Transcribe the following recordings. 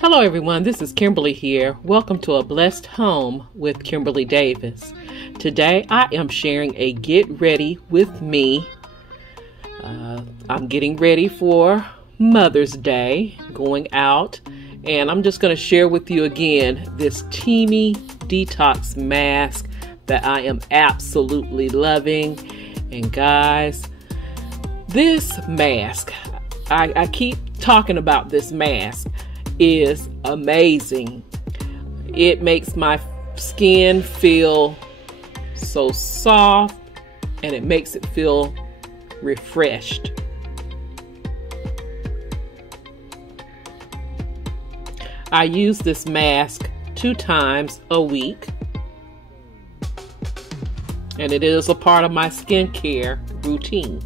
Hello everyone, this is Kimberly here. Welcome to A Blessed Home with Kimberly Davis. Today I am sharing a get ready with me. I'm getting ready for Mother's Day, going out, and I'm just going to share with you again this Teami Detox Mask that I am absolutely loving. And guys, this mask, I keep talking about this mask, is amazing. It makes my skin feel so soft and it makes it feel refreshed. I use this mask 2 times a week, and it is a part of my skincare routine.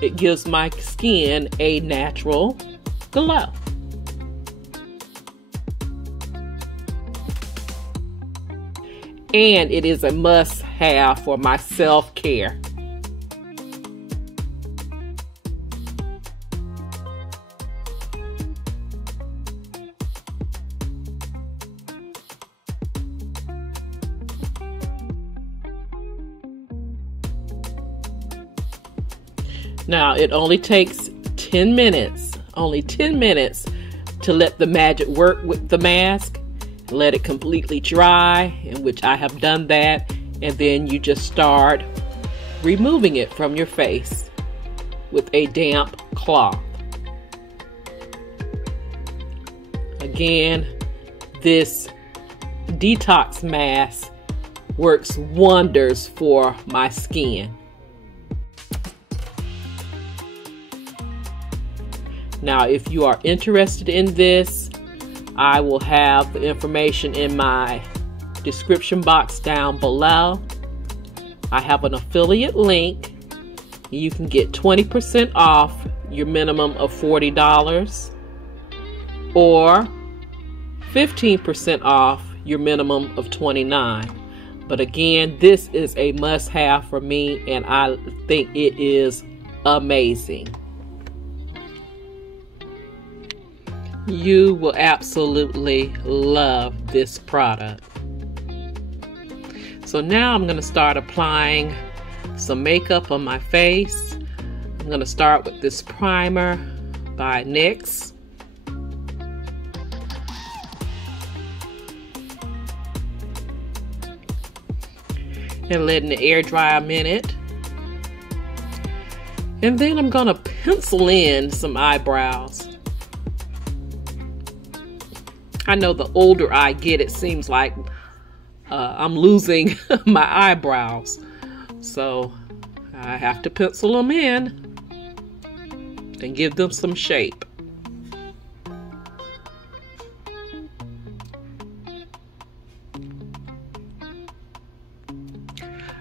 It gives my skin a natural glow. And it is a must-have for my self-care. Now, it only takes 10 minutes, only 10 minutes to let the magic work with the mask. Let it completely dry, in which I have done that, and then you just start removing it from your face with a damp cloth. Again, this detox mask works wonders for my skin. Now, if you are interested in this, I will have the information in my description box down below. I have an affiliate link. You can get 20% off your minimum of $40 or 15% off your minimum of $29. But again, this is a must-have for me, and I think it is amazing. You will absolutely love this product. So now I'm going to start applying some makeup on my face. I'm going to start with this primer by NYX. And letting it air dry a minute. And then I'm going to pencil in some eyebrows. I know the older I get, it seems like I'm losing my eyebrows. So I have to pencil them in and give them some shape.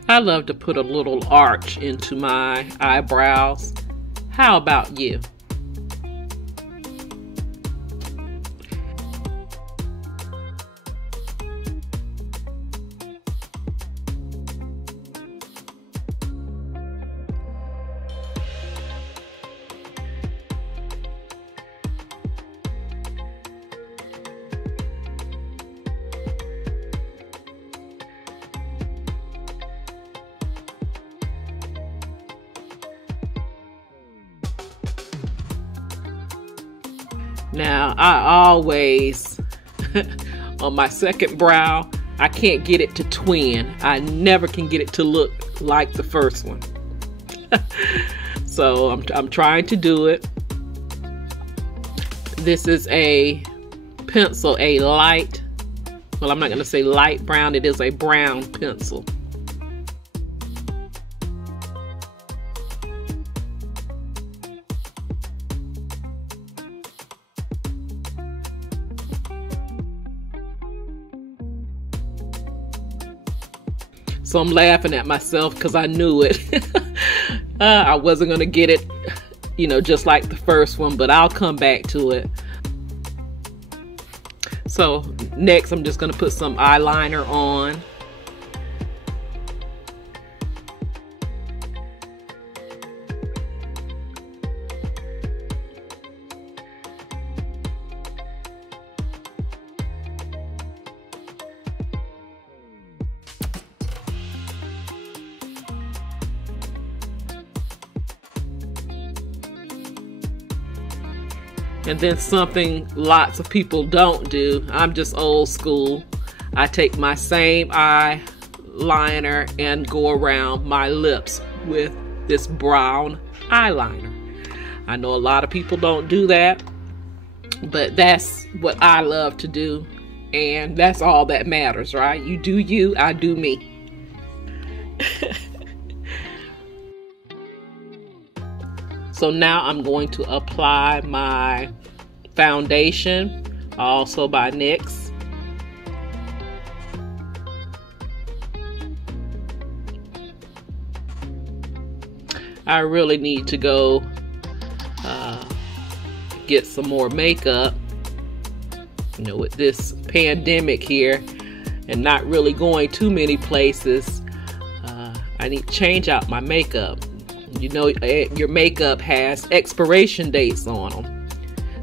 I love to put a little arch into my eyebrows. How about you? Now, I always, on my second brow, I can't get it to twin. I never can get it to look like the first one. So I'm trying to do it. This is a pencil, a light, well, I'm not going to say light brown, it is a brown pencil. So I'm laughing at myself because I knew it. I wasn't going to get it, you know, just like the first one, but I'll come back to it. So next I'm just going to put some eyeliner on. And then something lots of people don't do, I'm just old school. I take my same eyeliner and go around my lips with this brown eyeliner. I know a lot of people don't do that, but that's what I love to do. And that's all that matters, right? You do you, I do me. So now I'm going to apply my foundation, also by NYX. I really need to go get some more makeup. You know, with this pandemic here and not really going too many places, I need to change out my makeup. You know, your makeup has expiration dates on them.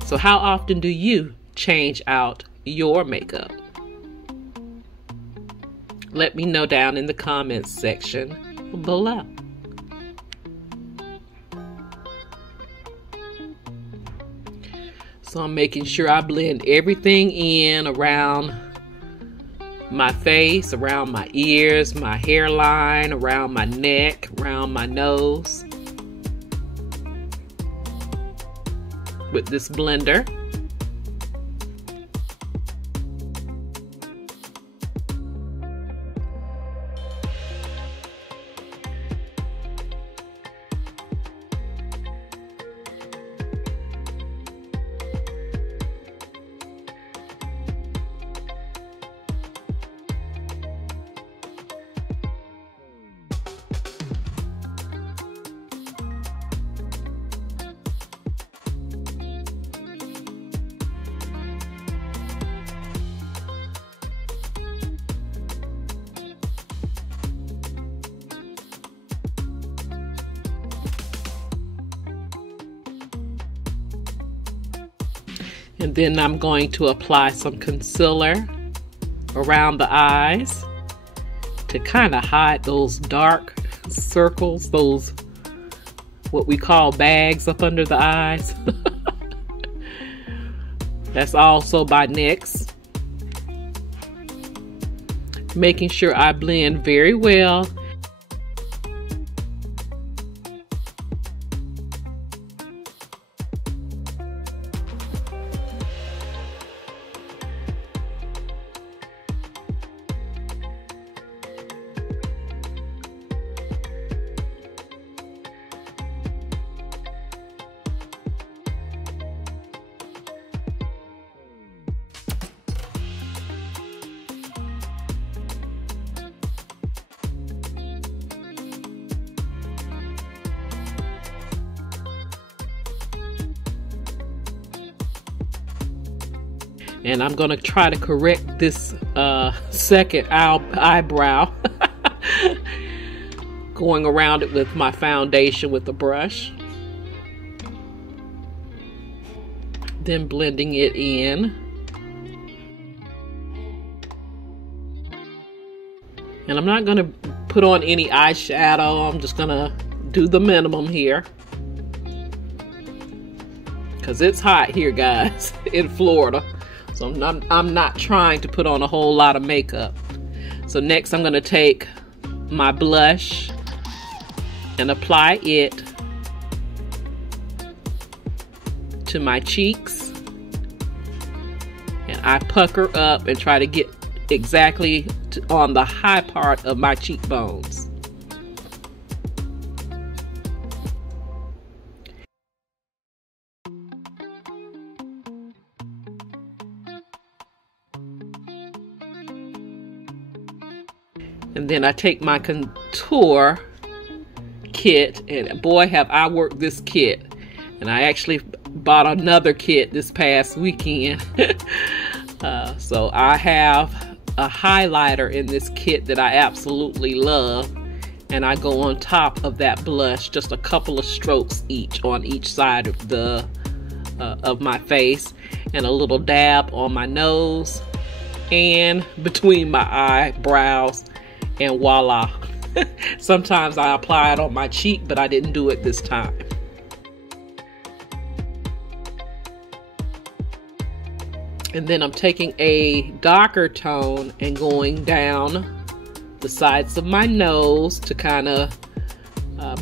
So how often do you change out your makeup? Let me know down in the comments section below. So I'm making sure I blend everything in around my face, around my ears, my hairline, around my neck, around my nose with this blender. And then I'm going to apply some concealer around the eyes to kind of hide those dark circles, those what we call bags up under the eyes. That's also by NYX. Making sure I blend very well. And I'm going to try to correct this second eyebrow. Going around it with my foundation with the brush. Then blending it in. And I'm not going to put on any eyeshadow. I'm just going to do the minimum here. Because it's hot here, guys, in Florida. So I'm not trying to put on a whole lot of makeup. So next I'm going to take my blush and apply it to my cheeks. And I pucker up and try to get exactly on the high part of my cheekbones. And then I take my contour kit, and boy have I worked this kit. And I actually bought another kit this past weekend. So I have a highlighter in this kit that I absolutely love. And I go on top of that blush, just a couple of strokes each on each side of the of my face, and a little dab on my nose and between my eyebrows. And voila. Sometimes I apply it on my cheek, but I didn't do it this time. And then I'm taking a darker tone and going down the sides of my nose to kind of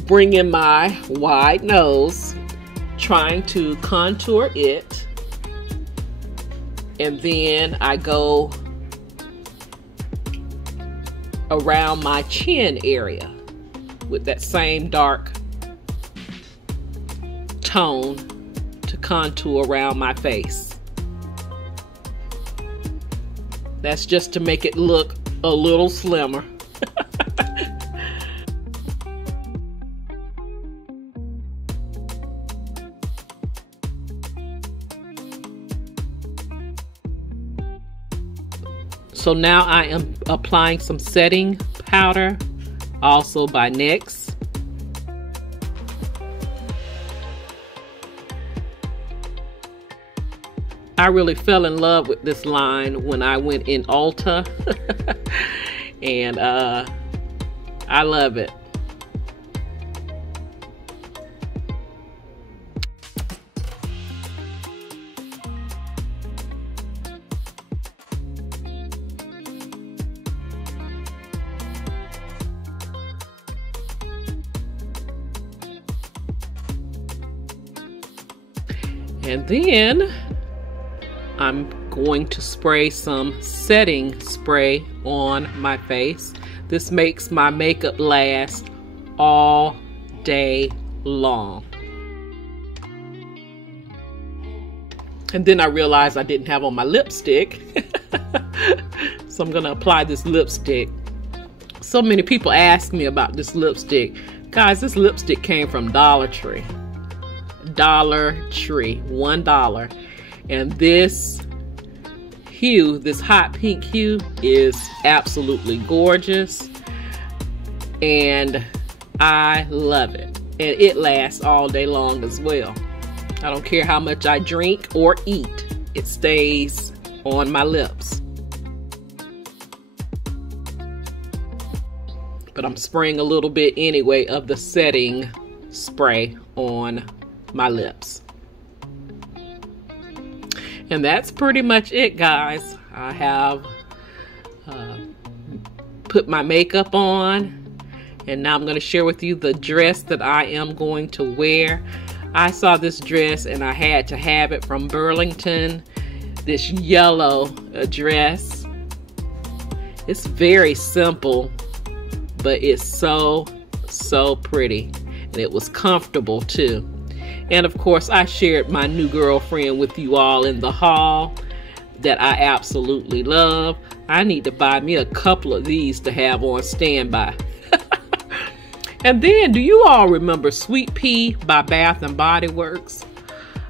bring in my wide nose, trying to contour it. And then I go around my chin area with that same dark tone to contour around my face. That's just to make it look a little slimmer. So now I am applying some setting powder, also by NYX. I really fell in love with this line when I went in Ulta, and I love it. And then I'm going to spray some setting spray on my face. This makes my makeup last all day long. And then I realized I didn't have on my lipstick. So I'm gonna apply this lipstick. So many people ask me about this lipstick. Guys, this lipstick came from Dollar Tree. Dollar Tree, $1. And this hue, this hot pink hue, is absolutely gorgeous. And I love it. And it lasts all day long as well. I don't care how much I drink or eat, it stays on my lips. But I'm spraying a little bit anyway of the setting spray on my lips. And that's pretty much it, guys. I have put my makeup on, and now I'm going to share with you the dress that I am going to wear. I saw this dress and I had to have it from Burlington. This yellow dress. It's very simple, but it's so pretty, and it was comfortable too. And of course, I shared my new girlfriend with you all in the haul that I absolutely love. I need to buy me a couple of these to have on standby. And then, do you all remember Sweet Pea by Bath and Body Works?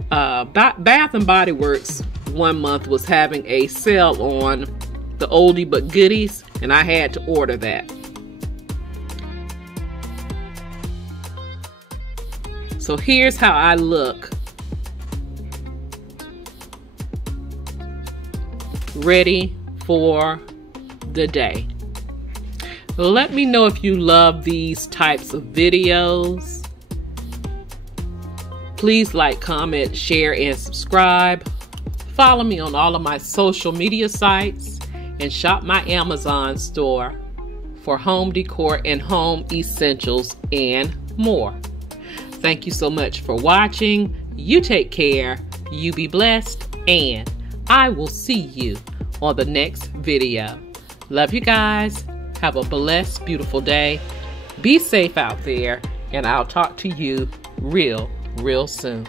Bath and Body Works one month was having a sale on the oldie but goodies, and I had to order that. So here's how I look, ready for the day. Let me know if you love these types of videos. Please like, comment, share, and subscribe. Follow me on all of my social media sites and shop my Amazon store for home decor and home essentials and more. Thank you so much for watching. You take care, you be blessed, and I will see you on the next video. Love you guys. Have a blessed, beautiful day. Be safe out there, and I'll talk to you real soon.